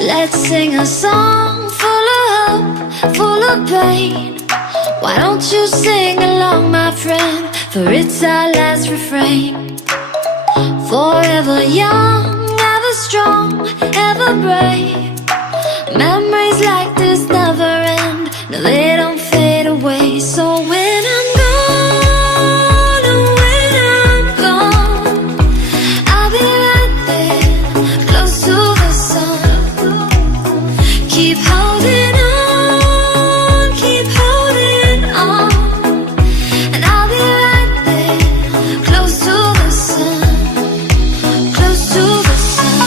Let's sing a song full of hope, full of pain. Why don't you sing along, my friend? For it's our last refrain. Forever young, ever strong, ever brave. Memories like this never end. No, they don't fade away. So when I'm gone, oh, when I'm gone, I'll be right there, close to the sun. Keep holding on, keep holding on, and I'll be right there, close to the sun, close to the sun.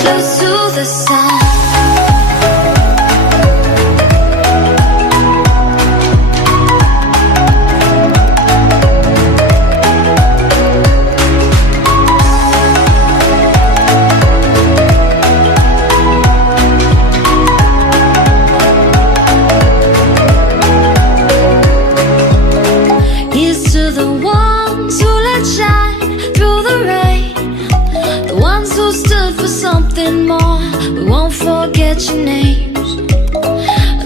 Close to the sun. Here's to the ones who let shine through the rain, the ones who stood for something more. We won't forget your names.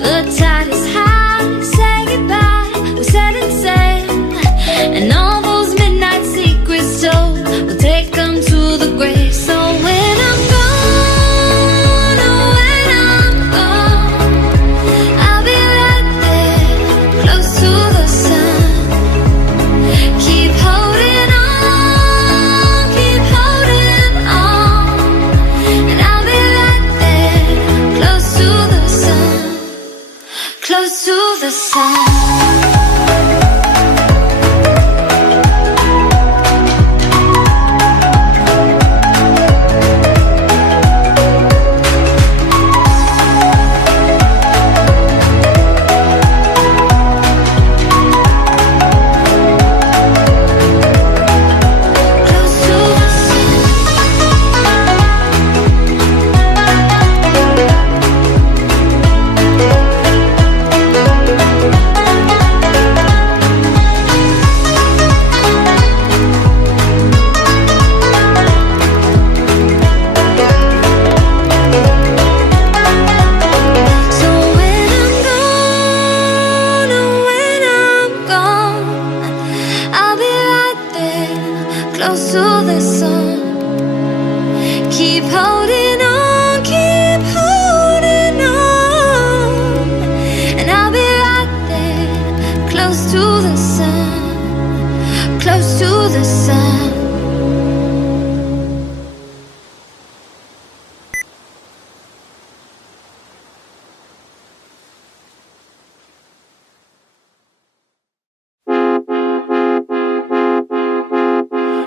The tide is high, say goodbye, we set it sail, and all those midnight secrets told, we'll take them to the grave. So when I'm gone, oh, when I'm gone, I'll be right there, close to the sun. Keep holding on, keep holding on, and I'll be right there, close to the sun, close to the sun. Close to the sun. So when I'm gone, oh, when I'm gone, I'll be right there, close to the sun. Keep holding on, keep holding on, and I'll be right there, close to the sun, close to the sun.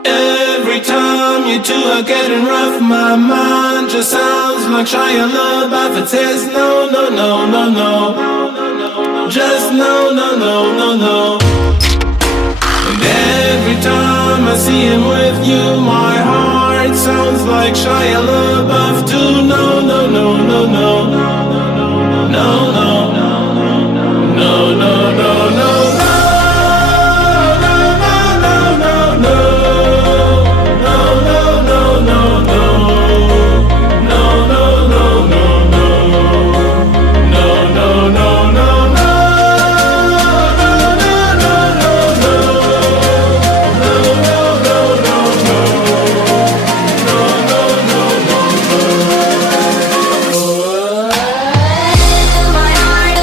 Every time you two are getting rough, my mind just sounds like Shia LaBeouf. It says no, no, no, no, no, just no, no, no, no, no. And every time I see him with you, my heart sounds like Shia LaBeouf too. No, no, no, no, no, no, no, no, no, no, no, no. My heart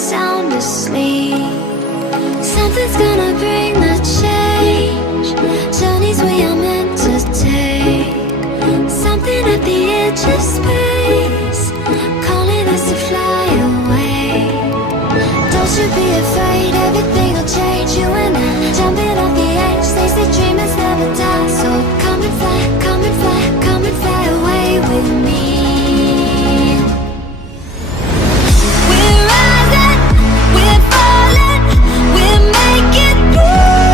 sound asleep. Something's gonna bring the change. Journeys we are meant to take. Something at the edge of space, calling us to fly away. Don't you be afraid, everything will change. You and I, jumping off the edge. They say dreamers never die. So come and fly, come and fly, come and fly away with me. We're rising, we're falling, we're making through.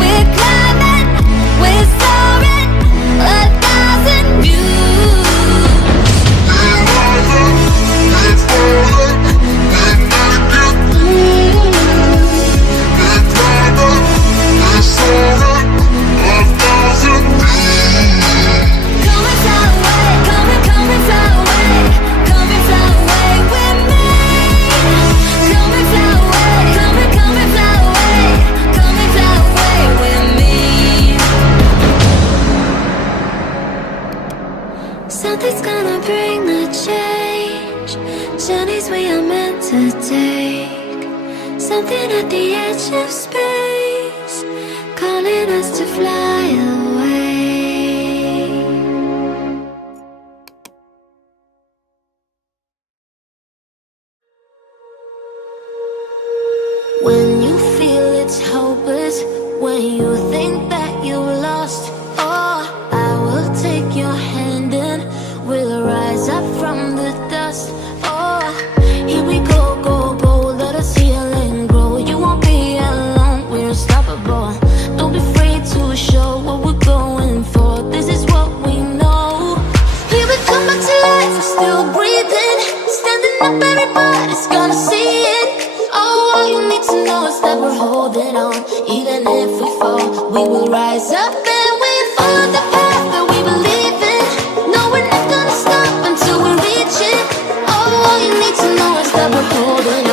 We're climbing, we're soaring, 1,000 views. We're rising, we're falling, we're making through. We're climbing, we're soaring, 1,000 views. Come and fly away, come and fly away, come and fly away with me. Come and fly away, come and fly away, come and fly away with me. Something's gonna bring the change. Journeys we are meant to take. Something at the edge of space, calling us to fly away. When you feel it's hopeless, when you think that you've lost, oh, I will take your hand and we'll rise up from the dust. Oh, here we go, go, go, let us heal and grow. You won't be alone, we're unstoppable. Don't be afraid to show what we're going for. This is what we know. Here we come back to life, we're still breathing. Standing up, everybody's gonna see it. Oh, all you need to know is that we're holding on. Even if we fall, we will rise up and we follow the path that we believe in. No, we're not gonna stop until we reach it. Oh, all you need to know is that we're holding on.